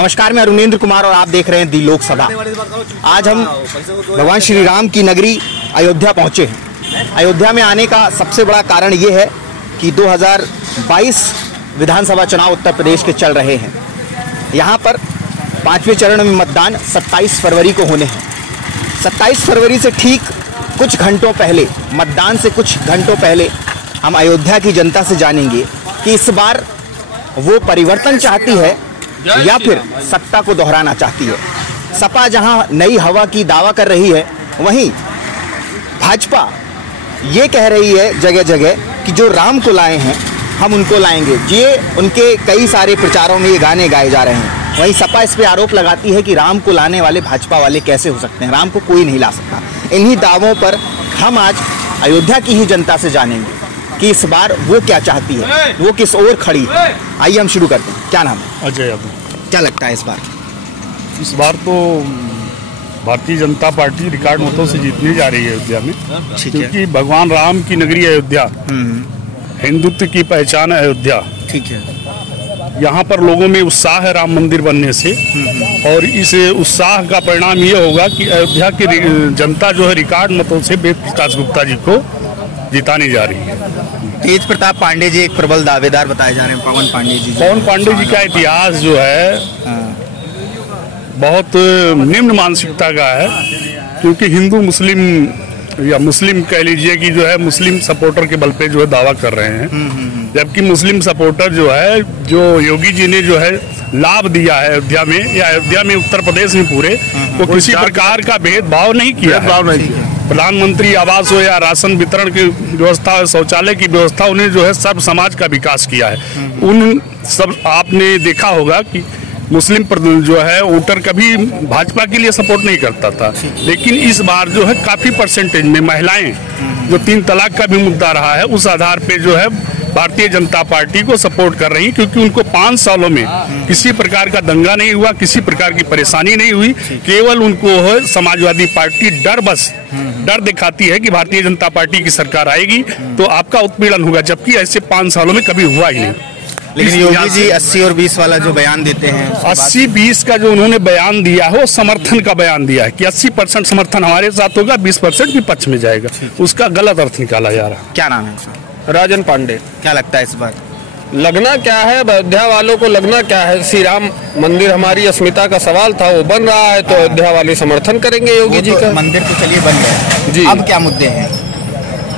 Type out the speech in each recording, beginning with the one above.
नमस्कार, मैं अरुणेंद्र कुमार और आप देख रहे हैं दी लोकसभा। आज हम भगवान श्री राम की नगरी अयोध्या पहुंचे हैं। अयोध्या में आने का सबसे बड़ा कारण ये है कि 2022 विधानसभा चुनाव उत्तर प्रदेश के चल रहे हैं। यहाँ पर 5वें चरण में मतदान 27 फरवरी को होने हैं। 27 फरवरी से ठीक कुछ घंटों पहले, मतदान से कुछ घंटों पहले हम अयोध्या की जनता से जानेंगे कि इस बार वो परिवर्तन चाहती है या फिर सत्ता को दोहराना चाहती है। सपा जहां नई हवा की दावा कर रही है, वहीं भाजपा ये कह रही है जगह जगह कि जो राम को लाए हैं हम उनको लाएंगे। ये उनके कई सारे प्रचारों में ये गाने गाए जा रहे हैं। वहीं सपा इस पे आरोप लगाती है कि राम को लाने वाले भाजपा वाले कैसे हो सकते हैं, राम को कोई नहीं ला सकता। इन्हीं दावों पर हम आज अयोध्या की ही जनता से जानेंगे कि इस बार वो क्या चाहती है, वो किस ओर खड़ी है। आइए हम शुरू करते हैं। क्या नाम है? अजय यादव। क्या लगता है इस बार तो भारतीय जनता पार्टी रिकॉर्ड मतों से जीतने जा रही है अयोध्या में, क्योंकि भगवान राम की नगरी अयोध्या, हिंदुत्व की पहचान है अयोध्या। ठीक है। यहाँ पर लोगों में उत्साह है राम मंदिर बनने से, और इस उत्साह का परिणाम ये होगा कि अयोध्या की जनता जो है रिकॉर्ड मतों से वेद प्रकाश गुप्ता जी को जिताने जा रही है। तेज प्रताप पांडे जी एक प्रबल दावेदार बताए जा रहे हैं। पवन पांडे जी का इतिहास जो है बहुत निम्न मानसिकता का है, क्योंकि हिंदू मुस्लिम या मुस्लिम कह लीजिए कि जो है मुस्लिम सपोर्टर के बल पे जो है दावा कर रहे हैं, जबकि मुस्लिम सपोर्टर जो है, जो योगी जी ने जो है लाभ दिया है अयोध्या में या अयोध्या में उत्तर प्रदेश में पूरे, वो किसी प्रकार का भेदभाव नहीं किया है। प्रधानमंत्री आवास हो या राशन वितरण की व्यवस्था, शौचालय की व्यवस्था, उन्हें जो है सब समाज का विकास किया है। उन सब आपने देखा होगा कि मुस्लिम जो है वोटर कभी भाजपा के लिए सपोर्ट नहीं करता था, लेकिन इस बार जो है काफी परसेंटेज में महिलाएं, जो 3 तलाक का भी मुद्दा रहा है, उस आधार पे जो है भारतीय जनता पार्टी को सपोर्ट कर रही, क्योंकि उनको 5 सालों में किसी प्रकार का दंगा नहीं हुआ, किसी प्रकार की परेशानी नहीं हुई। केवल उनको समाजवादी पार्टी डर दिखाती है कि भारतीय जनता पार्टी की सरकार आएगी तो आपका उत्पीड़न होगा, जबकि ऐसे 5 सालों में कभी हुआ ही नहीं। लेकिन योगी जी 80 और 20 वाला जो बयान देते हैं, 80-20 का जो उन्होंने बयान दिया है वो समर्थन का बयान दिया है कि 80% समर्थन हमारे साथ होगा, 20% विपक्ष में जाएगा। उसका गलत अर्थ निकाला जा रहा है। क्या नाम है? राजन पांडे। क्या लगता है इस बार लगना क्या है अयोध्या वालों को? लगना क्या है? श्री राम मंदिर हमारी अस्मिता का सवाल था, वो बन रहा है तो अयोध्या वाले समर्थन करेंगे योगी जी का। मंदिर तो चलिए बन गया जी, अब क्या मुद्दे हैं?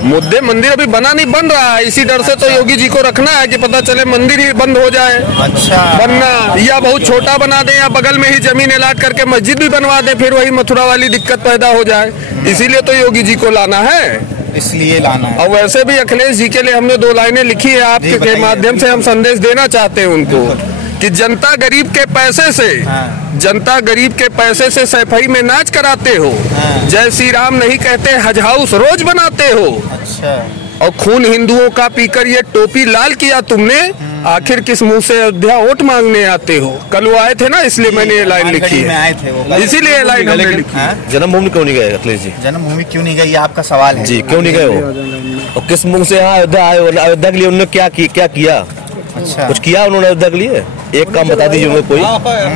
मुद्दे, मंदिर अभी बना नहीं, बन रहा है। इसी डर से तो योगी जी को रखना है कि पता चले मंदिर ही बंद हो जाए। अच्छा। बनना या बहुत छोटा बना दे या बगल में ही जमीन अलॉट करके मस्जिद भी बनवा दे, फिर वही मथुरा वाली दिक्कत पैदा हो जाए। इसीलिए तो योगी जी को लाना है, इसलिए लाना है। और वैसे भी अखिलेश जी के लिए हमने 2 लाइनें लिखी है, आपके माध्यम से हम संदेश देना चाहते हैं उनको कि जनता गरीब के पैसे से, जनता गरीब के पैसे से सफाई में नाच कराते हो, जय श्री राम नहीं कहते, हज हाउस रोज बनाते हो। अच्छा। और खून हिंदुओं का पीकर ये टोपी लाल किया तुमने, आखिर किस मुंह से अयोध्या वोट मांगने आते हो? कल वो आए थे ना, इसलिए मैंने ये लाइन लिखी है, इसीलिए ये लाइन हमने लिखी। जन्मभूमि क्यों नहीं गए अखिलेश जी? जन्मभूमि क्यों नहीं गए, ये आपका सवाल है जी। क्यों नहीं गए वो, और किस मुंह से यहाँ अयोध्या आए? अयोध्या के लिए उन्होंने क्या किया? अच्छा। कुछ किया उन्होंने अयोध्या के लिए? एक काम बता दीजिए उन्हें, कोई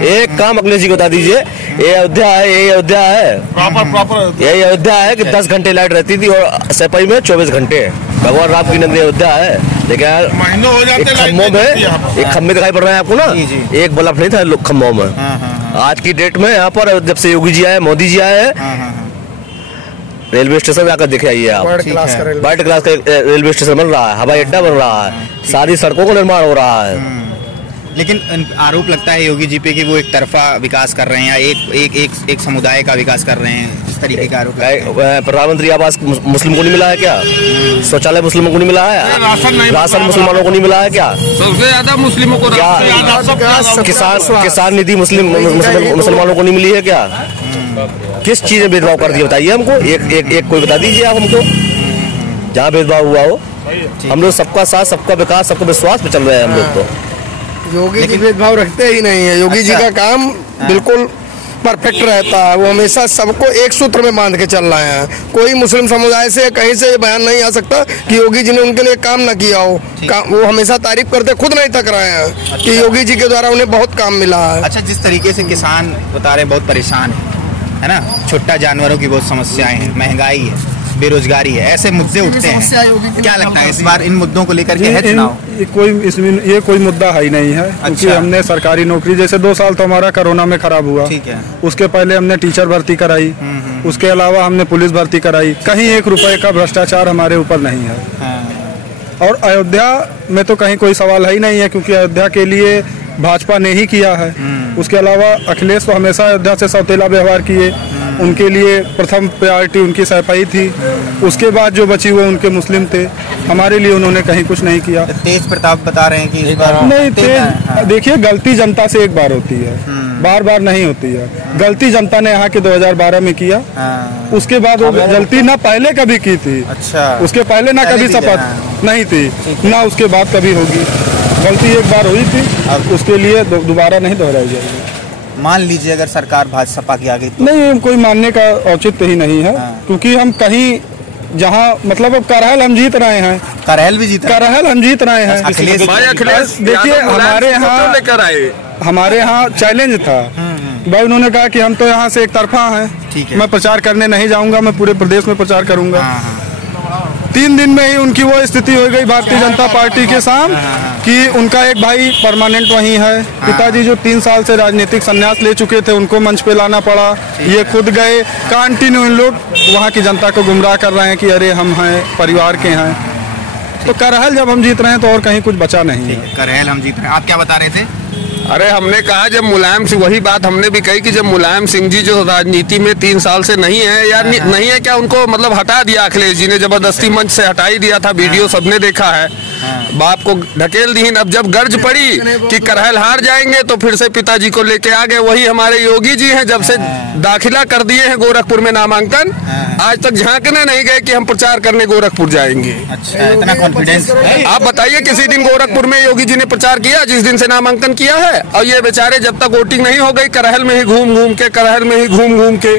एक काम अखिलेश जी को बता दीजिए। ये अयोध्या है, यही अयोध्या है, प्रॉपर यही अयोध्या है कि 10 घंटे लाइट रहती थी और सफाई में 24 घंटे। भगवान राम की नगरी अयोध्या है, लेकिन एक खम्भों में एक खम्भे दिखाई पड़ रहे हैं आपको ना, एक बल्ब नहीं था खम्भों में। आज की डेट में यहाँ पर जब से योगी जी आए, मोदी जी आए हैं, रेलवे स्टेशन में आकर देखे आइए आप, वर्ल्ड क्लास का रेलवे स्टेशन बन रहा है, हवाई अड्डा बन रहा है, सारी सड़कों का निर्माण हो रहा है। लेकिन आरोप लगता है योगी जी पे कि वो एक तरफा विकास कर रहे हैं या एक समुदाय का विकास कर रहे हैं, इस तरीके का आरोप। प्रधानमंत्री आवास मुस्लिम को नहीं मिला है क्या? शौचालय मुस्लिमों को नहीं मिला है? राशन मुसलमानों को नहीं मिला है क्या? सबसे ज्यादा मुस्लिमों को। किसान निधि मुसलमानों को नहीं मिली है क्या? किस चीज में भेदभाव कर दिया बताइए हमको, एक कोई बता दीजिए आप हमको जहाँ भेदभाव हुआ हो। हम लोग सबका साथ, सबका विकास, सबका विश्वास पे चल रहे हैं हम लोग। तो योगी जी भेदभाव रखते ही नहीं है। योगी जी का काम बिल्कुल परफेक्ट रहता है। वो हमेशा सबको एक सूत्र में बांध के चल रहे हैं। कोई मुस्लिम समुदाय से कहीं से ये बयान नहीं आ सकता कि योगी जी ने उनके लिए काम ना किया हो। वो हमेशा तारीफ करते, खुद नहीं तक रहे हैं कि योगी जी के द्वारा उन्हें बहुत काम मिला है। अच्छा, जिस तरीके से किसान बता रहे हैं बहुत परेशान है ना, छुट्टा जानवरों की बहुत समस्याएं हैं, महंगाई है, बेरोजगारी है, ऐसे मुद्दे उठते हैं, क्या लगता है इस बार इन मुद्दों को लेकर के है चुनाव? ये कोई मुद्दा है ही नहीं है। क्योंकि हमने सरकारी नौकरी, जैसे 2 साल तो हमारा कोरोना में खराब हुआ, ठीक है। उसके पहले हमने टीचर भर्ती कराई, उसके अलावा हमने पुलिस भर्ती कराई, कहीं 1 रुपए का भ्रष्टाचार हमारे ऊपर नहीं है। और अयोध्या में तो कहीं कोई सवाल है ही नहीं है, क्योंकि अयोध्या के लिए भाजपा ने ही किया है। उसके अलावा अखिलेश तो हमेशा अयोध्या से सौतेला व्यवहार किए, उनके लिए प्रथम प्रायोरिटी उनकी सफाई थी, उसके बाद जो बची हुए उनके मुस्लिम थे, हमारे लिए उन्होंने कहीं कुछ नहीं किया। तेज प्रताप बता रहे हैं कि इस बार नहीं, तेज देखिए, गलती जनता से एक बार होती है, बार बार नहीं होती है। गलती जनता ने यहाँ के 2012 में किया, उसके बाद वो गलती ना पहले कभी की थी। अच्छा, उसके पहले ना कभी शपथ नहीं थी, ना उसके बाद कभी होगी। गलती एक बार हुई थी, उसके लिए दोबारा नहीं दोहराई जाएगी। मान लीजिए अगर सरकार भाजपा की आ गई तो? नहीं, कोई मानने का औचित्य ही नहीं है। क्योंकि हम कहीं जहाँ मतलब अब करहल हम जीत रहे हैं, करहल भी जीत रहे हैं, करहल हम जीत रहे हैं। अखिलेश देखिए, हमारे यहाँ चैलेंज था भाई, उन्होंने कहा कि हम तो यहाँ से एक तरफा हैं, मैं प्रचार करने नहीं जाऊंगा, मैं पूरे प्रदेश में प्रचार करूंगा। 3 दिन में ही उनकी वो स्थिति हो गई भारतीय जनता पार्टी के सामने कि उनका एक भाई परमानेंट वहीं है, पिताजी जो 3 साल से राजनीतिक संन्यास ले चुके थे उनको मंच पे लाना पड़ा, ये खुद गए, कंटिन्यू इन लोग वहाँ की जनता को गुमराह कर रहे हैं कि अरे हम हैं, परिवार के हैं। तो करहल जब हम जीत रहे हैं तो और कहीं कुछ बचा नहीं है। करहल हम जीत रहे हैं। आप क्या बता रहे थे? अरे हमने कहा जब मुलायम सिंह, वही बात हमने भी कही कि जब मुलायम सिंह जी जो राजनीति में 3 साल से नहीं है, या नहीं है क्या, उनको मतलब हटा दिया अखिलेश जी ने, जबरदस्ती मंच से हटा ही दिया था, वीडियो सबने देखा है, बाप को ढकेल दी। अब जब गर्ज पड़ी कि करहल हार जाएंगे तो फिर से पिताजी को लेके आ गए। वही हमारे योगी जी हैं, जब से दाखिला कर दिए हैं गोरखपुर में नामांकन, आज तक झांकने नहीं गए कि हम प्रचार करने गोरखपुर जाएंगे। अच्छा, इतना कॉन्फिडेंस? आप बताइए, किसी दिन गोरखपुर में योगी जी ने प्रचार किया जिस दिन से नामांकन किया है? और ये बेचारे जब तक वोटिंग नहीं हो गई करहल में ही घूम घूम के, करहल में ही घूम घूम के,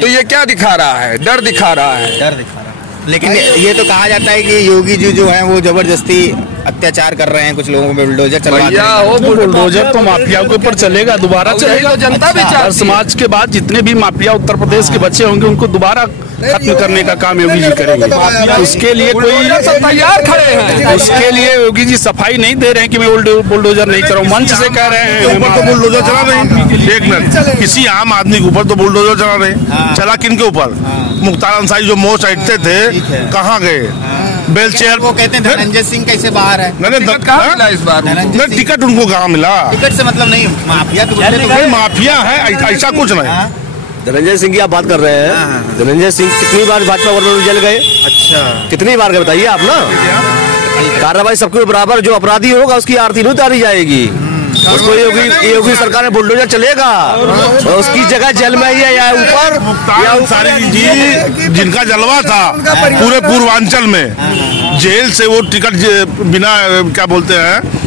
तो ये क्या दिखा रहा है? डर दिखा रहा है, डर दिखा रहा है। लेकिन ये तो कहा जाता है कि योगी जी जो है वो जबरदस्ती अत्याचार कर रहे हैं, कुछ लोगों पे बुलडोजर चलवा रहे हैं। बुलडोजर तो माफिया के ऊपर चलेगा, दोबारा चलेगा। जनता भी और समाज के बाद जितने भी माफिया उत्तर प्रदेश के बच्चे होंगे उनको दोबारा खत्म करने का काम योगी जी करेंगे। उसके लिए कोई तैयार खड़े हैं, उसके लिए योगी जी सफाई नहीं दे रहे हैं कि मैं बुलडोजर नहीं चलाऊं, मंच से कह रहे हैं। ऊपर तो बुलडोजर चला रहे, एक मिनट, किसी आम आदमी के ऊपर तो बुलडोजर चला रहे, चला किन के ऊपर? मुख्तार अंसारी जो मोस्ट हटते थे, कहाँ गए? बेल चेयर, वो कहते हैं धनंजय सिंह कैसे बाहर है? इस बार टिकट उनको कहाँ मिला? टिकट से मतलब नहीं, माफिया तो माफिया है, ऐसा कुछ नहीं। धनंजय सिंह की आप बात कर रहे हैं, धनंजय सिंह कितनी बार भाजपा गवर्नमेंट में जल गए? अच्छा, कितनी बार गए बताइए आप ना। कार्रवाई सबके बराबर, जो अपराधी होगा उसकी आरती नहीं उतारी जाएगी। उसको योगी सरकार में बुलडोजर चलेगा, और उसकी जगह जेल में ही है या ऊपर। अंसारी जी जिनका जलवा था पूरे पूर्वांचल में, जेल से वो टिकट बिना क्या बोलते हैं,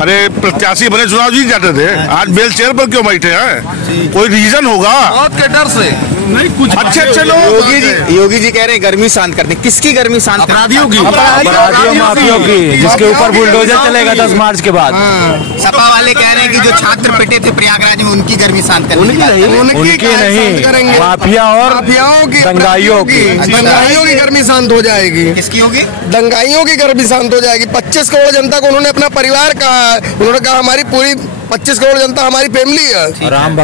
अरे प्रत्याशी बने, चुनाव जीत जाते थे, आज बेल चेयर पर क्यों बैठे हैं? कोई रीजन होगा? मौत के डर से नहीं, कुछ अच्छे लोग। योगी जी कह रहे हैं गर्मी शांत करने, किसकी गर्मी शांत? अपराधियों की, माफियों की, जिसके ऊपर बुलडोजर चलेगा 10 मार्च के बाद। सपा वाले कह रहे हैं कि जो छात्र पिटे थे प्रयागराज में उनकी गर्मी शांत करने। उनकी नहीं, माफिया और माफियाओं की, दंगाइयों की, दंगाइयों की गर्मी शांत हो जाएगी। किसकी होगी? दंगाइयों की गर्मी शांत हो जाएगी। 25 करोड़ जनता को उन्होंने अपना परिवार कहा, उन्होंने कहा हमारी पूरी 25 करोड़ जनता हमारी फैमिली है। राम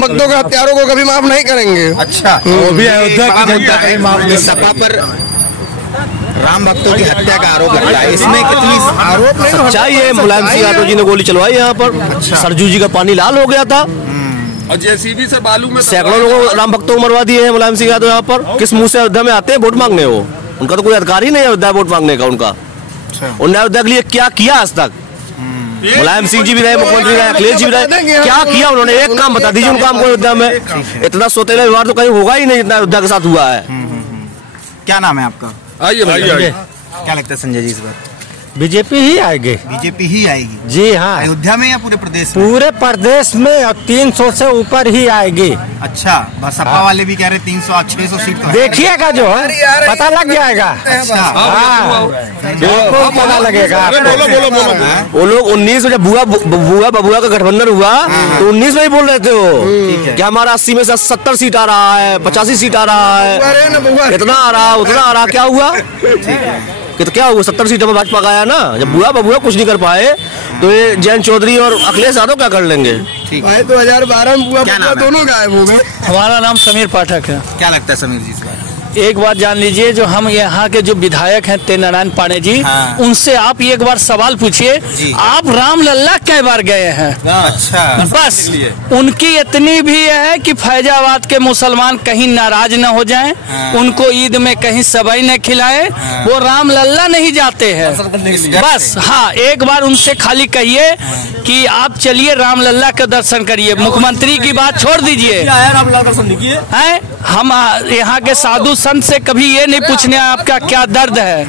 भक्तों के हत्यारों को कभी माफ नहीं करेंगे। अच्छा, वो भी अयोध्या की जनता कहीं माफ नहीं। सपा पर राम भक्तों की हत्या का आरोप लगता है, इसमें कितनी आरोप नहीं? सच्चाई है, मुलायम सिंह यादव जी ने गोली चलवाई यहाँ पर, सरजू जी का पानी लाल हो गया था, और जेसीबी से बालू में सैकड़ों लोगों राम भक्तों को मरवा दिए हैं मुलायम सिंह यादव यहाँ पर। किस मुंह से अयोध्या में आते हैं वोट मांगने? वो उनका तो कोई अधिकार ही नहीं है अयोध्या वोट मांगने का। उनका उन्होंने अयोध्या के लिए क्या किया आज तक? मुलायम सिंह जी भी रहे, मुख्यमंत्री रहे, अखिलेश जी भी रहे, क्या किया उन्होंने? एक काम बता दीजिए उनका हमको अयोध्या में। इतना सौतेला व्यवहार तो कहीं होगा ही नहीं जितना अयोध्या के साथ हुआ है। क्या नाम है आपका? आइए, क्या लगता है संजय जी इस बार? बीजेपी ही आएगी। बीजेपी ही आएगी जी हाँ। अयोध्या में या पूरे प्रदेश में? पूरे प्रदेश में 300 से ऊपर ही आएगी। अच्छा, बसपा वाले भी कह रहे 300 600 सीट तो देखिएगा जो है पता लग जाएगा। अच्छा, हाँ पता लगेगा। वो लोग 19 में जब बबुआ का गठबंधन हुआ तो 19 में ही बोल रहे थे वो कि हमारा 80 में से 70 सीट आ रहा है, 85 सीट आ रहा है, इतना आ रहा उतना आ रहा। क्या हुआ तो क्या हुआ? 70 सीटों में भाजपा का आया ना। जब बबुआ कुछ नहीं कर पाए तो ये जयंत चौधरी और अखिलेश यादव क्या कर लेंगे? 2012 में बुआ दोनों गायब हो गए। हमारा नाम समीर पाठक है। क्या लगता है समीर जी इस बार? एक बात जान लीजिए, जो हम यहाँ के जो विधायक हैं तेनालीराम पांडे जी, हाँ। उनसे आप एक बार सवाल पूछिए, आप रामलल्ला कै बार गए हैं? अच्छा, बस उनकी इतनी भी है कि फैजाबाद के मुसलमान कहीं नाराज न हो जाएं, हाँ। उनको ईद में कहीं सबई न खिलाए, हाँ। वो रामलल्ला नहीं जाते हैं। बस हाँ, एक बार उनसे खाली कहिए कि आप चलिए रामलल्ला के दर्शन करिए। मुख्यमंत्री की बात छोड़ दीजिए, हैं हम यहाँ के साधु संत से कभी ये नहीं पूछने आपका क्या दर्द है,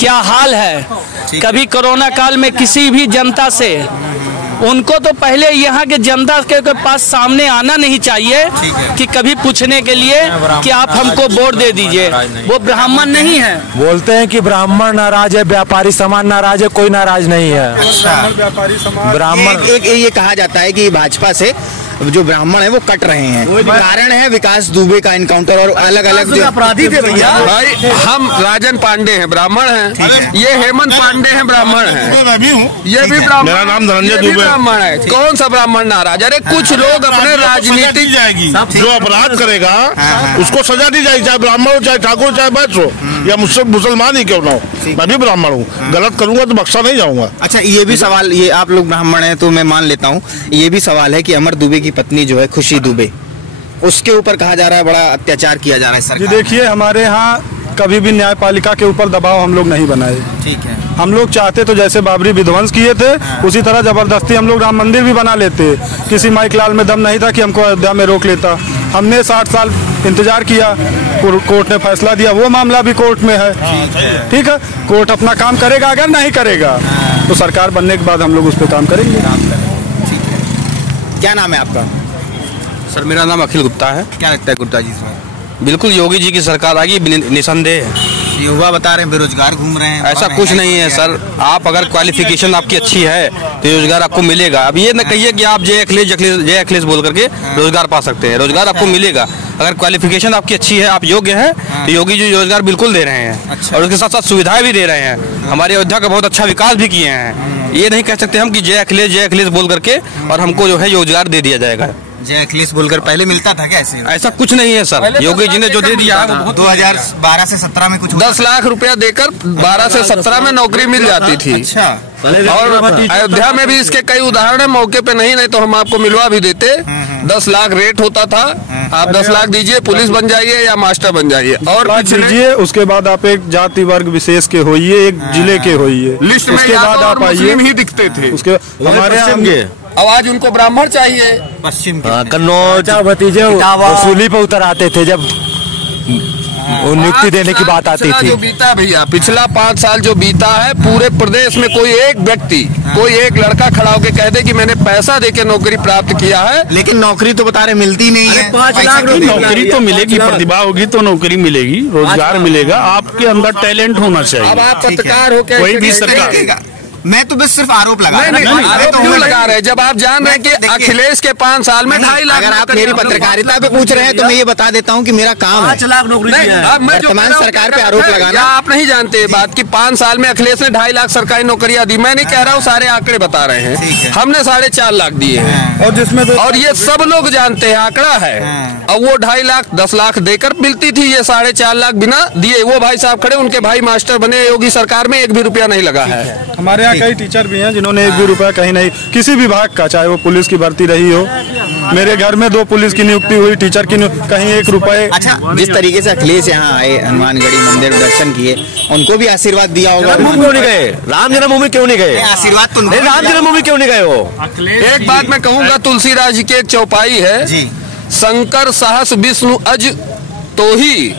क्या हाल है। कभी कोरोना काल में किसी भी जनता से, उनको तो पहले यहाँ के जनता के पास सामने आना नहीं चाहिए कि कभी पूछने के लिए कि आप हमको वोट दे दीजिए। वो ब्राह्मण नहीं है। बोलते हैं कि ब्राह्मण नाराज है, व्यापारी समाज नाराज है, कोई नाराज नहीं है। ब्राह्मण एक ये कहा जाता है कि भाजपा से जो ब्राह्मण है वो कट रहे हैं, कारण है विकास दुबे का इनकाउंटर और अलग अलग जो अपराधी थे भैया। भाई हम राजन पांडे हैं, ब्राह्मण हैं, ये हेमंत पांडे हैं, ब्राह्मण हैं, मैं भी हूँ, ये भी ब्राह्मण, मेरा नाम धनंजय दुबे ब्राह्मण है। कौन सा ब्राह्मण नाराज? अरे कुछ लोग अपने राजनीतिक जाएगी, जो अपराध करेगा उसको सजा दी जाएगी, चाहे ब्राह्मण हो, चाहे ठाकुर, चाहे बैठ हो, या मुझसे मुसलमान ही क्यों ना हो। मैं भी ब्राह्मण हूँ, गलत करूंगा तो बख्शा नहीं जाऊंगा। अच्छा, ये भी सवाल, ये आप लोग ब्राह्मण हैं तो मैं मान लेता हूँ, ये भी सवाल है कि अमर दुबे की पत्नी जो है खुशी दुबे, उसके ऊपर कहा जा रहा है बड़ा अत्याचार किया जा रहा है सरकार। जी देखिए, हमारे यहाँ कभी भी न्यायपालिका के ऊपर दबाव हम लोग नहीं बनाए। ठीक है, हम लोग चाहते तो जैसे बाबरी विध्वंस किए थे उसी तरह जबरदस्ती हम लोग राम मंदिर भी बना लेते। किसी माइक लाल में दम नहीं था कि हमको अयोध्या में रोक लेता। हमने 60 साल इंतजार किया, कोर्ट ने फैसला दिया, वो मामला भी कोर्ट में है। ठीक है, कोर्ट अपना काम करेगा, अगर नहीं करेगा तो सरकार बनने के बाद हम लोग उस पर काम करेंगे। क्या नाम है आपका? सर मेरा नाम अखिल गुप्ता है। क्या लगता है गुप्ता जी इसमें? बिल्कुल योगी जी की सरकार आएगी, निसंदेह। युवा बता रहे हैं बेरोजगार घूम रहे हैं। ऐसा कुछ नहीं है सर, आप अगर क्वालिफिकेशन आपकी अच्छी है तो रोजगार आपको मिलेगा। अब ये न कहिए कि आप जय अखिलेश बोल करके रोजगार पा सकते हैं, रोजगार आपको मिलेगा। अगर क्वालिफिकेशन आपकी अच्छी है, आप योग्य हैं, तो योगी जी रोजगार बिल्कुल दे रहे हैं। और उसके साथ साथ सुविधाएं भी दे रहे हैं। हमारे अयोध्या का बहुत अच्छा विकास भी किए हैं। ये नहीं कह सकते हम कि जय अखिलेश बोल करके और हमको जो है रोजगार दे दिया जाएगा। जय अखिलेश बोलकर पहले मिलता था क्या? ऐसा कुछ नहीं है सर, योगी जी ने जो दे दिया है 2012 से 17 में कुछ 10 लाख रुपया देकर 12 से 17 में नौकरी मिल जाती थी। अच्छा, और अयोध्या में भी इसके कई उदाहरण है, मौके पे नहीं तो हम आपको मिलवा भी देते। 10 लाख रेट होता था, आप 10 लाख दीजिए, पुलिस बन जाइए या मास्टर बन जाइए। और दीजिए, उसके बाद आप एक जाति वर्ग विशेष के होइए, एक जिले के होइए, लिस्ट में उसके बाद आप आइए ही दिखते थे। उसके हमारे यहाँ आवाज उनको ब्राह्मण चाहिए। पश्चिम कन्नौज भतीजे वसूली पे उतर आते थे जब नियुक्ति देने की बात आती थी। जो बीता भैया, पिछला 5 साल जो बीता है, पूरे प्रदेश में कोई एक व्यक्ति, कोई एक लड़का खड़ा होकर कह दे कि मैंने पैसा देके नौकरी प्राप्त किया है। लेकिन नौकरी तो बता रहे मिलती नहीं है। 5 लाख नौकरी तो मिलेगी, प्रतिभा होगी तो नौकरी मिलेगी, रोजगार मिलेगा। आपके अंदर टैलेंट होना चाहिए। अब आप पत्रकार हो, कोई भी सरकार, मैं तो बस सिर्फ आरोप लगा रहा हूं। आरोप क्यों लगा रहे हैं जब आप जान रहे हैं कि अखिलेश के 5 साल में 2.5 लाख। अगर आप मेरी पत्रकारिता पे पूछ रहे हैं तो मैं ये बता देता हूं कि मेरा काम 5 लाख नौकरी वर्तमान सरकार पे आरोप लगाना। आप नहीं जानते बात कि 5 साल में अखिलेश ने 2.5 लाख सरकारी नौकरियां दी। मैं नहीं कह रहा हूँ, सारे आंकड़े बता रहे हैं। हमने 4.5 लाख दिए हैं, और जिसमें और ये सब लोग जानते हैं, आंकड़ा है। अब वो 2.5 लाख 10 लाख देकर मिलती थी, ये 4.5 लाख बिना दिए। वो भाई साहब खड़े, उनके भाई मास्टर बने, योगी सरकार में 1 भी रुपया नहीं लगा है। हमारे यहाँ कई टीचर भी हैं जिन्होंने 1 भी रुपया कहीं नहीं, किसी विभाग का, चाहे वो पुलिस की भर्ती रही हो। मेरे घर में 2 पुलिस की नियुक्ति हुई, टीचर की कहीं 1 रुपए। अच्छा, जिस तरीके से अखिलेश यहाँ आए, हनुमानगढ़ी मंदिर दर्शन किए, उनको भी आशीर्वाद दिया होगा। क्यों नहीं गए? राम जन्मभूमि क्यों नहीं गए? आशीर्वाद तो नहीं, राम जन्मभूमि क्यों नहीं गए वो? एक बात मैं कहूँगा, तुलसीदास जी की एक चौपाई है, शंकर सहस विष्णु अज तो ही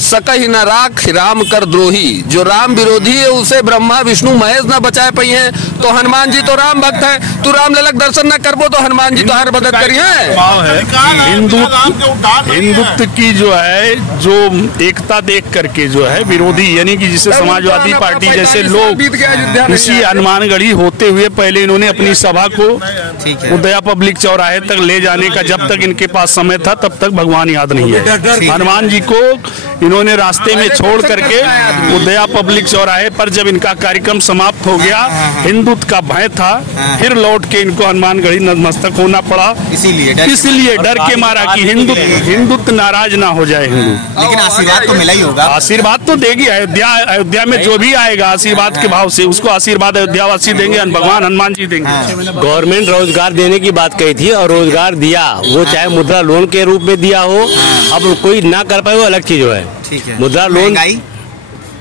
सकहि न राख राम कर द्रोही। जो राम विरोधी है उसे ब्रह्मा विष्णु महेश न बचाए पई है। तो हनुमान जी तो राम भक्त है, तू राम ललक दर्शन न करबो तो हनुमान जी तो हर मदद करी है। हिंदुत्व की जो है जो एकता देख करके जो है विरोधी यानी कि जिसे समाजवादी पार्टी जैसे लोग इसी हनुमानगढ़ी होते हुए पहले इन्होंने अपनी सभा को उदया पब्लिक चौराहे तक ले जाने का जब तक इनके पास समय था तब तक भगवान याद नहीं है। हनुमान जी को इन्होंने रास्ते में छोड़ करके उदया पब्लिक चौराहे पर जब इनका कार्यक्रम समाप्त हो गया, हिंदुत्व का भय था, फिर लौट के इनको हनुमानगढ़ी नतमस्तक होना पड़ा। इसीलिए डर के मारा कि हिंदुत्व नाराज ना हो जाए हिंदू। लेकिन आशीर्वाद तो मिला ही होगा। आशीर्वाद तो देगी अयोध्या में जो भी आएगा आशीर्वाद के भाव से उसको आशीर्वाद अयोध्यावासी देंगे, भगवान हनुमान जी देंगे। गवर्नमेंट रोजगार देने की बात कही थी और रोजगार दिया, वो चाहे मुद्रा लोन के रूप में दिया हो, अब कोई ना कर पाए वो अलग चीज है। मुद्रा लोन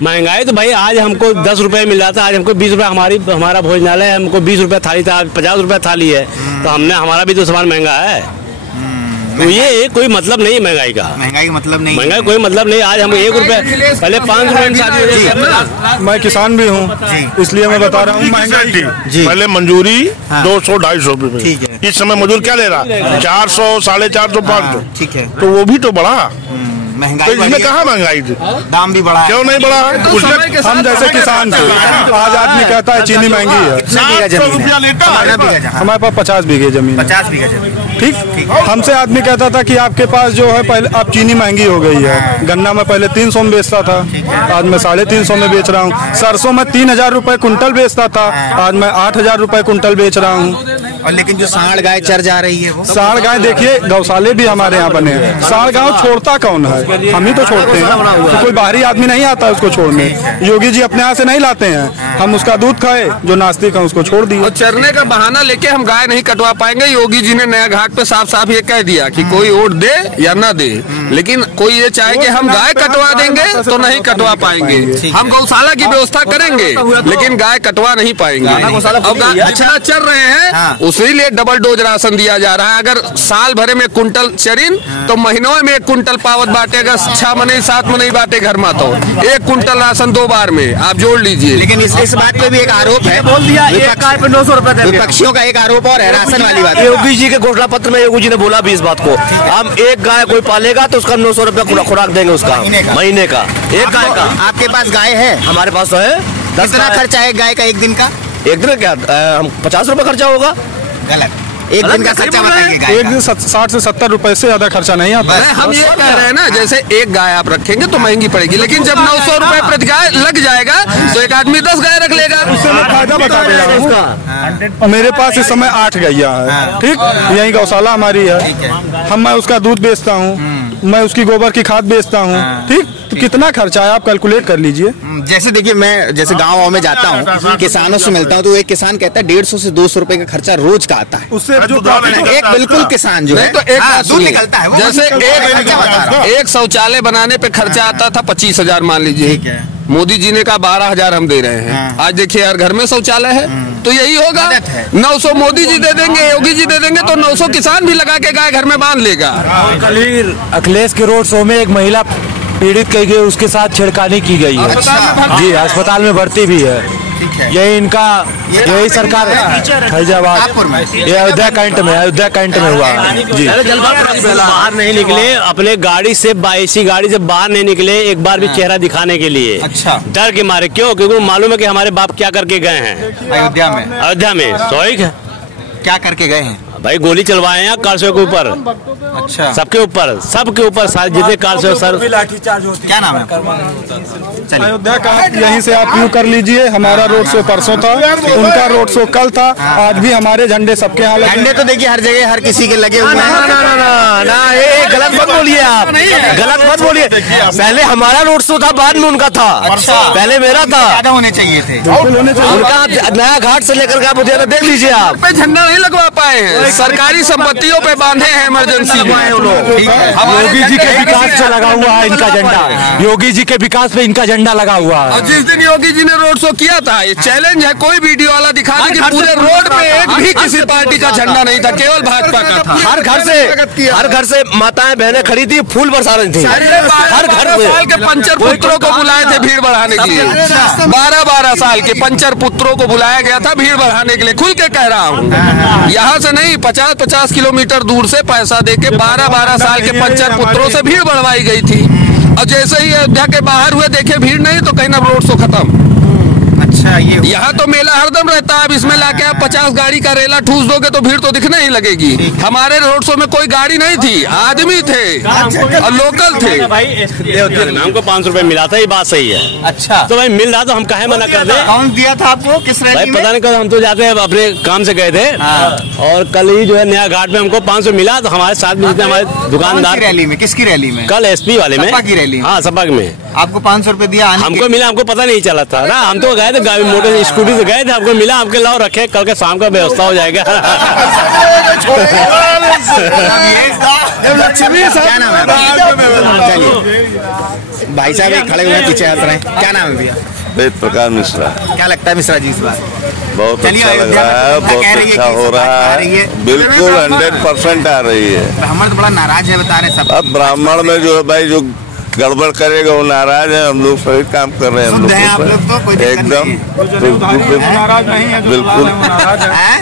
महंगाई तो भाई आज हमको 10 रुपए मिल रहा था, आज हमको 20 रुपए हमारा भोजनालय हमको 20 रुपए थाली था, 50 रुपए थाली है, तो हमने हमारा भी तो सामान महंगा है। तो ये कोई मतलब नहीं है महंगाई का। महंगाई का मतलब नहीं, महंगाई कोई मतलब नहीं। आज हम 1 रुपए पहले 5 रुपए। मैं किसान भी हूँ इसलिए मैं बता रहा हूँ महंगाई पहले मंजूरी 200-250 रुपए, इस समय मजदूर क्या ले रहा है 400, 450, 500। ठीक है, तो वो भी तो बढ़ा महंगाई तो इसमें कहाँ महंगाई थी? दाम भी बढ़ा, क्यों नहीं बढ़ा है? हम जैसे किसान थे, आज आदमी कहता है चीनी महंगी है। हमारे पास 50 बीघे जमीन, 50 बीघा जमीन। ठीक, हमसे आदमी कहता था कि आपके पास जो है पहले अब चीनी महंगी हो गई है। गन्ना में पहले 300 में बेचता था, आज मैं 350 में बेच रहा हूँ। सरसों में 3000 रुपए कुंटल बेचता था, आज मैं 8000 रुपए कुंटल बेच रहा हूँ। और लेकिन जो सांड गाय चर जा रही है वो सांड गाय देखिए, गौशाले भी हमारे यहाँ बने हैं। सांड गाय छोड़ता कौन है? हम ही तो छोड़ते हैं, तो कोई बाहरी आदमी नहीं आता है उसको छोड़ने। योगी जी अपने यहाँ से नहीं लाते हैं, हम उसका दूध खाए, जो नास्तिक है उसको छोड़ दिए। चरने का बहाना लेके हम गाय नहीं कटवा पाएंगे। योगी जी ने नया घाट पे साफ साफ ये कह दिया कि कोई वोट दे या ना दे, लेकिन कोई ये चाहे कि हम गाय कटवा देंगे तो नहीं कटवा पाएंगे। हम गौशाला की व्यवस्था करेंगे लेकिन गाय कटवा नहीं पाएंगे। अब जितना चर रहे हैं उसी लिए डबल डोज राशन दिया जा रहा है। अगर साल भरे में कुंटल चरिन तो महीनों में 1 कुंटल पावत बांटेगा, 6 महीने 7 महीने बांटे घर में, तो 1 कुंटल राशन 2 बार में आप जोड़ लीजिए। लेकिन इस बात पे भी एक आरोप है, बोल दिया एक गाय पे 900 रुपए। विपक्षियों का एक आरोप और है राशन वाली बात। योगी जी के घोषणा पत्र में योगी जी ने बोला भी इस बात को, हम एक गाय कोई पालेगा तो उसका 900 रुपए खुराक देंगे उसका महीने का। एक गाय का। आपके पास गाय है? हमारे पास तो है। 10 कितना खर्चा है गाय का एक दिन का? एक दिन क्या 50 रुपए खर्चा होगा। गलत, एक दिन का खर्चा बताइए गाय एक दिन 60 से 70 रुपए से ज्यादा खर्चा नहीं आता। हम ये कह रहे हैं ना, जैसे एक गाय आप रखेंगे तो महंगी पड़ेगी, लेकिन जब 900 रुपए प्रति गाय लग जाएगा तो एक आदमी 10 गाय रख लेगा। उससे मैं फायदा बता दे रहा हूँ। मेरे पास इस समय 8 गैया है, ठीक, यही गौशाला हमारी है। मैं उसका दूध बेचता हूँ, मैं उसकी गोबर की खाद बेचता हूँ, ठीक। तो कितना खर्चा है आप कैलकुलेट कर लीजिए। जैसे देखिए, मैं जैसे गाँव में जाता हूँ, किसानों से मिलता हूँ, तो एक किसान कहता है 150 से 200 रुपए का खर्चा रोज का आता है। उससे जो एक बिल्कुल किसान जो है तो एक दूध निकलता है, जैसे एक शौचालय बनाने पे खर्चा आता था 25,000 मान लीजिए, मोदी जी ने कहा 12,000 हम दे रहे हैं। आज देखिए हर घर में शौचालय है, तो यही होगा। 900 मोदी जी दे देंगे, योगी जी दे देंगे, तो 900 किसान भी लगा के गाय घर में बांध लेगा। कल ही अखिलेश के रोड शो में एक महिला पीड़ित कही गई, उसके साथ छेड़खानी की गई है। जी, अस्पताल में भर्ती भी है। यही इनका यही सरकार फैजाबाद ये अयोध्या कैंट में हुआ जी। बाहर नहीं निकले अपने गाड़ी से, इसी गाड़ी से बाहर नहीं निकले एक बार भी चेहरा दिखाने के लिए। अच्छा, डर के मारे। क्यों? क्योंकि मालूम है कि हमारे बाप क्या करके गए हैं अयोध्या में। स्वाभाविक है, क्या करके गए हैं भाई? गोली चलवाए हैं कार के ऊपर। अच्छा, सबके ऊपर जितने कार से सर लाठीचार्ज होती है। क्या नाम है? अयोध्या का यहीं से आप यूँ कर लीजिए। हमारा रोड शो परसों था, उनका रोड शो कल था। आज भी हमारे झंडे सबके यहाँ लगे। झंडे तो देखिए हर जगह हर किसी के लगे हुए हैं। ना, ये गलत मत बोलिए आप, गलत मत बोलिए। पहले हमारा रोड शो था, बाद में उनका था। अच्छा, पहले मेरा था। ज्यादा होने चाहिए थे उनका नया घाट से लेकर के आप देख लीजिए। आप झंडा नहीं लगवा पाए हैं। सरकारी संपत्तियों पे बांधे हैं इमरजेंसी में। योगी जी के विकास से लगा हुआ है इनका झंडा, योगी जी के विकास पे इनका झंडा लगा हुआ है। और जिस दिन योगी जी ने रोड शो किया था, ये चैलेंज है, कोई वीडियो वाला दिखा दे कि पूरे रोड पे एक भी किसी पार्टी का झंडा नहीं था, केवल भाजपा का था। हर घर से माताएं बहनें खड़ी थी, फूल बरसा रही थी। हर घर साल के पंचर पुत्रों को बुलाए थे भीड़ बढ़ाने के लिए, 12-12 साल के पंचर पुत्रों को बुलाया गया था भीड़ बढ़ाने के लिए। खुल के कह रहा हूँ, यहाँ से नहीं 50-50 किलोमीटर दूर से पैसा देके 12-12 साल के पंचर पुत्रों से भीड़ बढ़वाई गई थी। और जैसे ही अयोध्या के बाहर हुए, देखे भीड़ नहीं तो कहीं ना रोड शो खत्म। अच्छा, ये यहाँ तो मेला हरदम रहता है। अब इसमें लाके आप 50 गाड़ी का रेला ठूस दोगे तो भीड़ तो दिखने ही लगेगी। हमारे रोड शो में कोई गाड़ी नहीं थी, आदमी थे और लोकल थे। हमको 500 रुपए मिला था, ये बात सही है। अच्छा, तो भाई मिल रहा तो हम काहे मना कर दे। कौन दिया था आपको, किस रैली भाई पता नहीं कल हम तो जाते हैं अपने काम से गए थे और कल ही जो है नया घाट में हमको 500 मिला। तो हमारे साथ में हमारे दुकानदार रैली में, किसकी रैली में? कल एसपी वाले में, सपा की रैली। हाँ सपा में। आपको 500 रुपए दिया? हमको मिला, हमको पता नहीं चला था ना, हम तो गए थे मोटर स्कूटी से गए थे, हमको मिला, हमके लाओ रखे, कल के शाम का व्यवस्था हो जाएगा। क्या नाम है? चलिए भाई साहब एक खड़े हुए पीछे हंस रहे हैं, क्या नाम है भैया? वेद प्रकाश मिश्रा। क्या लगता है मिश्रा जी इस बार? बहुत अच्छा लग रहा है, बहुत अच्छा हो रहा है, बिल्कुल 100% आ रही है। ब्राह्मण तो बड़ा नाराज है, बता रहे सब। अब ब्राह्मण में जो है भाई, जो गड़बड़ करेगा वो नाराज है। हम लोग सही काम कर रहे हैं, हम लोग एकदम बिल्कुल।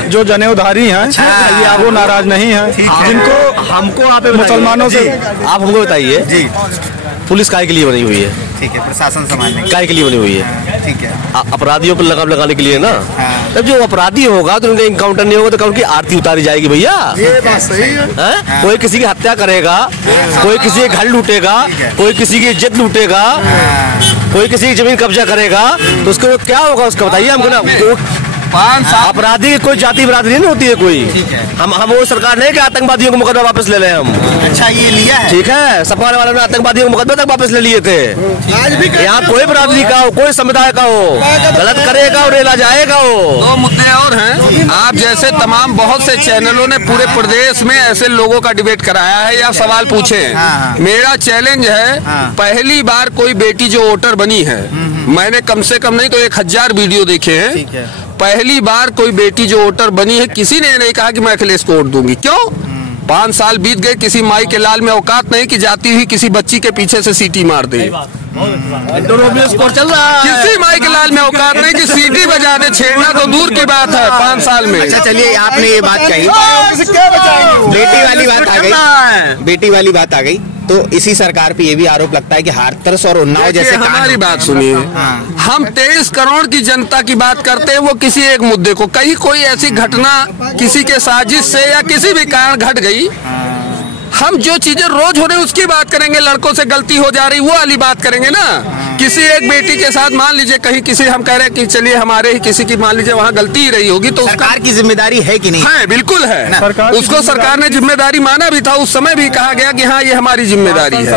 जो जनेऊधारी हैं वो नाराज नहीं है। जिनको हमको मुसलमानों से आप हमको बताइए जी, पुलिस काय के लिए बनी हुई है? ठीक है, प्रशासन संभालने काय के लिए बनी हुई है? ठीक है, अपराधियों पर लगाम लगाने के लिए ना। तब जो अपराधी होगा तो उनका इनकाउंटर नहीं होगा तो उनकी आरती उतारी जाएगी भैया। ये बात सही है। कोई किसी की हत्या करेगा, कोई किसी के घर लूटेगा, कोई किसी की इज्जत लूटेगा, कोई किसी की जमीन कब्जा करेगा, तो उसको क्या होगा उसका बताइए हमको ना। अपराधी की कोई जाति बरादरी नहीं होती है कोई। हम वो सरकार नहीं कि आतंकवादियों को मुकदमा वापस ले लें हम। अच्छा, ये लिया है? ठीक है, सपा वालों ने आतंकवादियों को मुकदमा तक वापस ले लिए थे। यहाँ कोई बरादरी का हो, कोई समुदाय का हो, गलत करेगा और रेला जाएगा वो। दो मुद्दे और हैं। आप जैसे तमाम बहुत से चैनलों ने पूरे प्रदेश में ऐसे लोगों का डिबेट कराया है या सवाल पूछे हैं। मेरा चैलेंज है, पहली बार कोई बेटी जो वोटर बनी है, मैंने कम से कम नहीं तो 1000 वीडियो देखे हैं। पहली बार कोई बेटी जो वोटर बनी है, किसी ने नहीं कहा कि मैं अखिलेश को वोट दूंगी। क्यों? 5 साल बीत गए, किसी माई के लाल में औकात नहीं कि जाती हुई किसी बच्ची के पीछे से सीटी मार दे। चल रहा, किसी माई के लाल में औकात नहीं कि सीटी बजा दे, छेड़ना तो दूर की बात है 5 साल में। अच्छा चलिए, आपने ये बात कही, बेटी वाली बात आ गई, बेटी वाली बात आ गई, तो इसी सरकार पे ये भी आरोप लगता है कि हाथरस और उन्नाव जैसे हमारी बात सुनिए, हम 23 करोड़ की जनता की बात करते हैं, वो किसी एक मुद्दे को, कहीं कोई ऐसी घटना किसी के साजिश से या किसी भी कारण घट गई, हम जो चीजें रोज हो रही है उसकी बात करेंगे। लड़कों से गलती हो जा रही वो वाली बात करेंगे ना। किसी एक बेटी के साथ मान लीजिए कहीं किसी, हम कह रहे हैं कि चलिए हमारे ही किसी की मान लीजिए वहाँ गलती ही रही होगी, तो सरकार की जिम्मेदारी है कि नहीं? है, बिल्कुल है। उसको सरकार ने जिम्मेदारी माना भी था, उस समय भी कहा गया कि हाँ ये हमारी जिम्मेदारी है,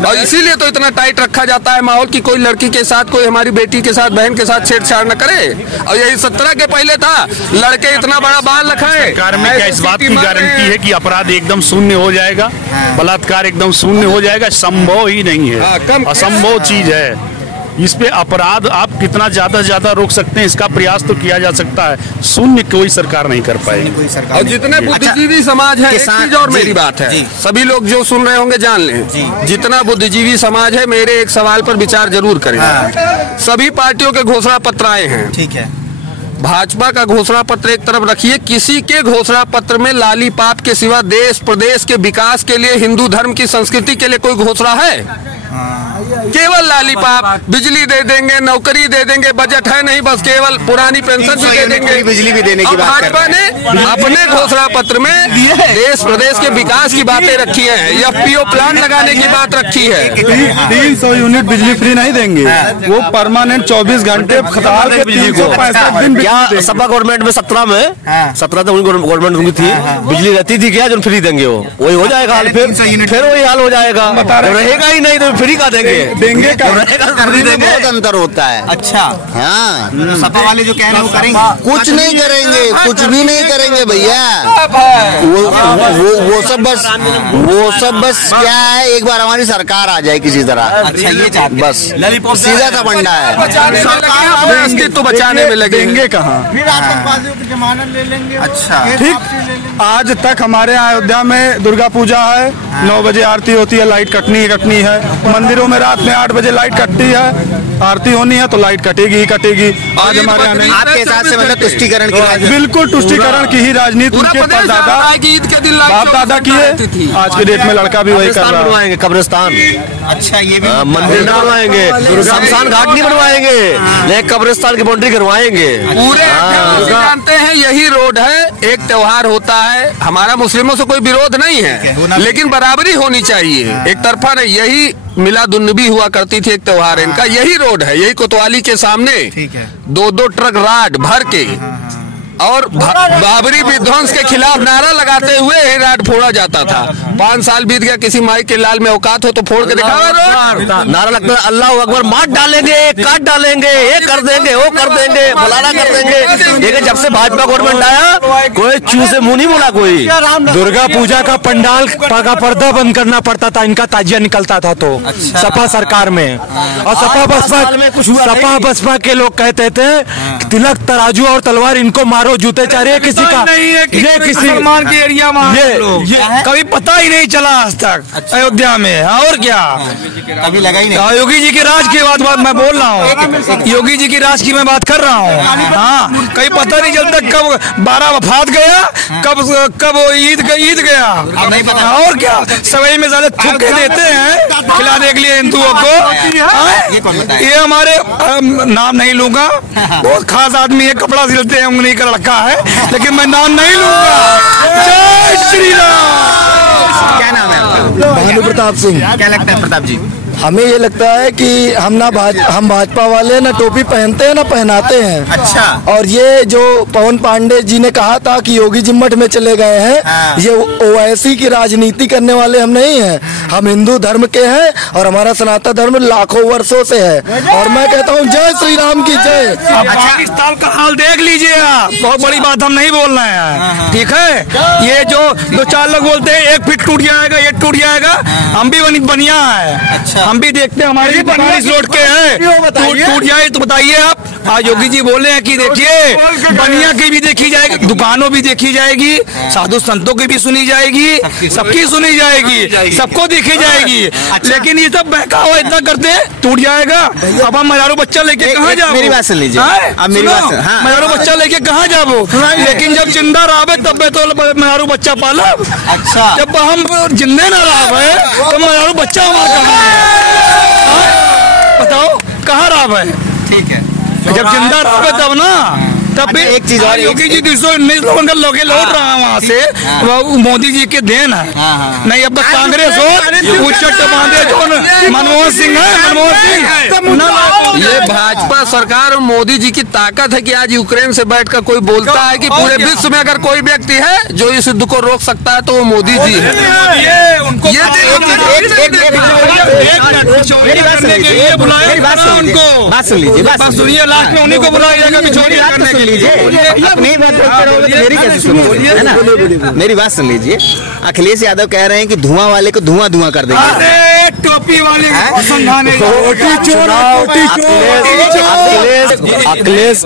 और इसीलिए तो इतना टाइट रखा जाता है माहौल की कोई लड़की के साथ, कोई हमारी बेटी के साथ, बहन के साथ छेड़छाड़ न करे। और यही 17 के पहले था, लड़के इतना बड़ा बाल रखा है। सरकार में क्या इस बात की गारंटी है कि अपराध एकदम शून्य हो जाएगा, बलात्कार एकदम शून्य हो जाएगा? संभव ही नहीं है, असंभव चीज है। इस पे अपराध आप कितना ज्यादा से ज्यादा रोक सकते हैं, इसका प्रयास तो किया जा सकता है, शून्य कोई सरकार नहीं कर पाएगी। और जितने बुद्धिजीवी समाज है, एक चीज और मेरी बात है, सभी लोग जो सुन रहे होंगे जान लें, जितना बुद्धिजीवी समाज है, मेरे एक सवाल पर विचार जरूर करें। सभी पार्टियों के घोषणा पत्र आए हैं, ठीक है। भाजपा का घोषणा पत्र एक तरफ रखिए, किसी के घोषणा पत्र में लालीपाप के सिवा देश प्रदेश के विकास के लिए, हिंदू धर्म की संस्कृति के लिए कोई घोषणा है? केवल लालीपाप, बिजली दे देंगे, नौकरी दे देंगे, बजट है नहीं, बस केवल पुरानी पेंशन भी दे देंगे, बिजली भी देने की बात कर भाजपा ने अपने घोषणा पत्र में देश प्रदेश के विकास की बातें रखी है, एफपीओ प्लांट लगाने की बात रखी है। 300 यूनिट बिजली फ्री नहीं देंगे, वो परमानेंट 24 घंटे खटाल के 365 दिन। क्या सपा गवर्नमेंट में 17 तो गवर्नमेंट उनकी थी, बिजली रहती थी क्या जो फ्री देंगे? वो वही हो जाएगा हाल, फिर वही हाल हो जाएगा, रहेगा ही नहीं तो फ्री का देंगे। देंगे का बहुत अंतर होता है। अच्छा हाँ, सपा वाले जो कह रहे हैं वो करेंगे? कुछ नहीं करेंगे, कुछ भी नहीं करेंगे भैया। वो सब बस क्या है, एक बार हमारी सरकार आ जाए किसी तरह। अच्छा, ये चाहते बस सीधा सा फंडा है। अस्तित्व बचाने में देंगे कहाँ? फिर आतंकवादियों की जमानत ले लेंगे। अच्छा, ठीक। आज तक हमारे यहाँ अयोध्या में दुर्गा पूजा है, 9 बजे आरती होती है, लाइट कटनी है। मंदिरों में रात में 8 बजे लाइट कटती है, आरती होनी है तो लाइट कटेगी ही कटेगी। आज हमारे यहाँ नहीं। आपके हिसाब से मतलब तुष्टिकरण की राजनीति? बिल्कुल तुष्टिकरण की ही राजनीति उनके परदादा बाप दादा किए, आज के डेट में लड़का भी वही कर रहा है। बनवाएंगे कब्रिस्तान। अच्छा, ये भी मंदिर नहीं बनवाएंगे, शमशान घाट नहीं बनवाएंगे, लेकिन कब्रिस्तान की बाउंड्री करवाएंगे। पूरे जानते हैं यही रोड है। एक त्योहार होता है, हमारा मुस्लिमों से कोई विरोध नहीं है, लेकिन बराबरी होनी चाहिए, एक तरफा नहीं। यही मिलादुन्नबी हुआ करती थी, एक त्योहार इनका यही रोड है, यही कोतवाली के सामने 2-2 ट्रक राड भर के और बाबरी विध्वंस के खिलाफ नारा लगाते हुए ही राड फोड़ा जाता था। 5 साल बीत गया, किसी माई के लाल में औकात हो तो फोड़ के दिखावा। नारा लगता है अल्लाह अकबर, मार डालेंगे, काट डालेंगे, ये कर देंगे, वो कर देंगे, फलाना कर देंगे। लेकिन जब से भाजपा गवर्नमेंट आया, कोई चू से मुंह नहीं बोला कोई। दुर्गा पूजा का पंडाल का पर्दा बंद करना पड़ता था, इनका ताजिया निकलता था तो सपा सरकार में। और सपा बसपा के लोग कहते थे तिलक तराजू और तलवार इनको मारो, जूते चारे किसी का नहीं है कि ये किसी मुसलमान के एरिया में ये कभी पता ही नहीं चला आज तक अयोध्या में। और क्या कभी लगा ही नहीं। योगी जी के राज की बात मैं बोल रहा हूँ, योगी जी की राज की मैं बात कर रहा हूँ। हाँ, कहीं पता नहीं चलता कब 12 वफात गया, कब ईद गया। और क्या सवई में ज्यादा थूके देते हैं खिलाने के लिए हिंदुओं को। ये हमारे नाम नहीं लूंगा, बहुत खास आदमी है, कपड़ा सिलते हैं, उंगली का लड़का है, लेकिन मैं नाम नहीं लूंगा। जय श्री राम। क्या नाम है आपका? भानु प्रताप सिंह। क्या लगता है प्रताप जी? हमें ये लगता है कि हम भाजपा वाले ना टोपी पहनते हैं ना पहनाते हैं। अच्छा। और ये जो पवन पांडे जी ने कहा था कि योगी जी मठ में चले गए हैं, ये ओवैसी की राजनीति करने वाले हम नहीं हैं। हम हिंदू धर्म के हैं और हमारा सनातन धर्म लाखों वर्षों से है। और मैं कहता हूँ जय श्री राम की जय। पाकिस्तान का हाल देख लीजिए आप, बहुत बड़ी बात हम नहीं बोल रहे हैं, ठीक है। ये जो 2-4 लोग बोलते हैं 1 फीट टूट जाएगा, ये टूट जाएगा, हम भी बनिया है। अच्छा, हम भी देखते हैं, हमारी इस रोड के हैं, टूट जाए तो बताइए आप। आज योगी जी बोले हैं कि देखिए बनिया की भी देखी जाएगी, दुकानों भी देखी जाएगी, साधु संतों की भी सुनी जाएगी, सबकी सुनी जाएगी, सबको देखी जाएगी। लेकिन ये सब बहकावा इतना करते हैं, टूट जाएगा। अब हम हजारों बच्चा लेके कहाँ जाओ? मेरी बात सुन लीजिए, हजारों बच्चा लेके कहाँ जाओ? लेकिन जब जिंदा रहा तब तो हजारों बच्चा पाला। अच्छा, जब हम जिंदे ना रहा तो हजारों बच्चा हमारा कहाँ है? बताओ कहाँ रहा है? ठीक है, जब जिंदा रहा तब ना, तब भी एक चीज और, योगी जी 219 लोगों का लौट रहा है वहाँ से, वो मोदी जी के देन है। नहीं अब तक कांग्रेस हो उच्चट बांधे जो मनमोहन सिंह है, ये भाजपा सरकार और मोदी जी की ताकत है कि आज यूक्रेन से बैठकर कोई बोलता है कि पूरे विश्व में अगर कोई व्यक्ति है जो इस युद्ध को रोक सकता है तो वो मोदी जी है। बात सुन लीजिए, लास्ट में उन्हीं को बुलाया जाएगा बिचौलिए करने के लिए। अपनी बात मेरी कैसे सुनोगे, है ना? मेरी बात सुन लीजिए, अखिलेश यादव कह रहे हैं कि धुआं वाले को धुआं कर देंगे। अरे टोपी वाले को समझाने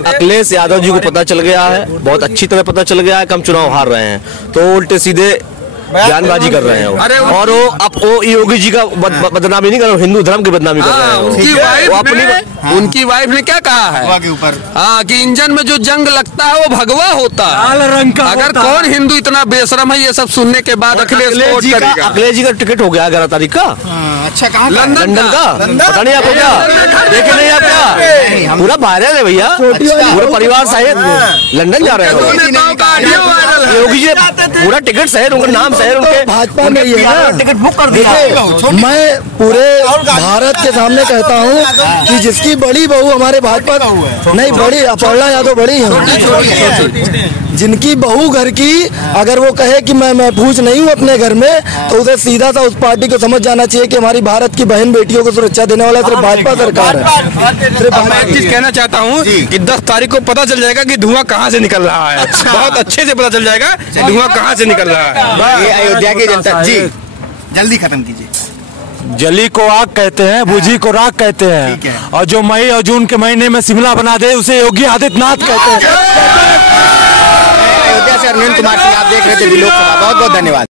अखिलेश यादव जी को पता चल गया है, बहुत अच्छी तरह पता चल गया है कि हम चुनाव हार रहे हैं, तो उल्टे सीधे बयानबाजी कर रहे हैं और वो योगी जी का बदनामी नहीं कर रहे, हिंदू धर्म की बदनामी कर रहे हैं। उनकी वाइफ ने क्या कहा है के ऊपर, कि इंजन में जो जंग लगता है वो भगवा होता है, लाल रंग का। अगर कौन हिंदू इतना बेशरम है, ये सब सुनने के बाद अखिलेश जी का टिकट हो गया 11 तारीख का। अच्छा, कहाँ? लंदन का। पता नहीं आपको क्या देखे नहीं आप क्या? पूरा वायरल है भैया, पूरा परिवार सहित लंदन जा रहे हैं। योगी जी पूरा टिकट शहर, उनका नाम शहर, उनके भाजपा में ये है। टिकट बुक कर दिया। मैं पूरे भारत के सामने कहता हूँ कि जिसकी बड़ी बहू हमारे भाजपा नहीं, बड़ी अपर्णा यादव बड़ी है, जिनकी बहू घर की अगर वो कहे कि मैं महफूज नहीं हूँ अपने घर में, तो उसे सीधा सा उस पार्टी को समझ जाना चाहिए कि हमारी भारत की बहन बेटियों को सुरक्षा देने वाला सिर्फ भाजपा सरकार है। मैं एक चीज कहना चाहता हूँ कि 10 तारीख को पता चल जाएगा कि धुआं कहाँ से निकल रहा है। बहुत अच्छे से पता चल जाएगा धुआं कहाँ से निकल रहा है। ये अयोध्या की जनता जी जल्दी खत्म कीजिए। जली को आग कहते हैं, बुझी को राख कहते हैं, और जो मई और जून के महीने में शिमला बना दे उसे योगी आदित्यनाथ कहते हैं। अयोध्या से अरविंद कुमार सिंह आप देख रहे थे लोकसभा। बहुत बहुत धन्यवाद।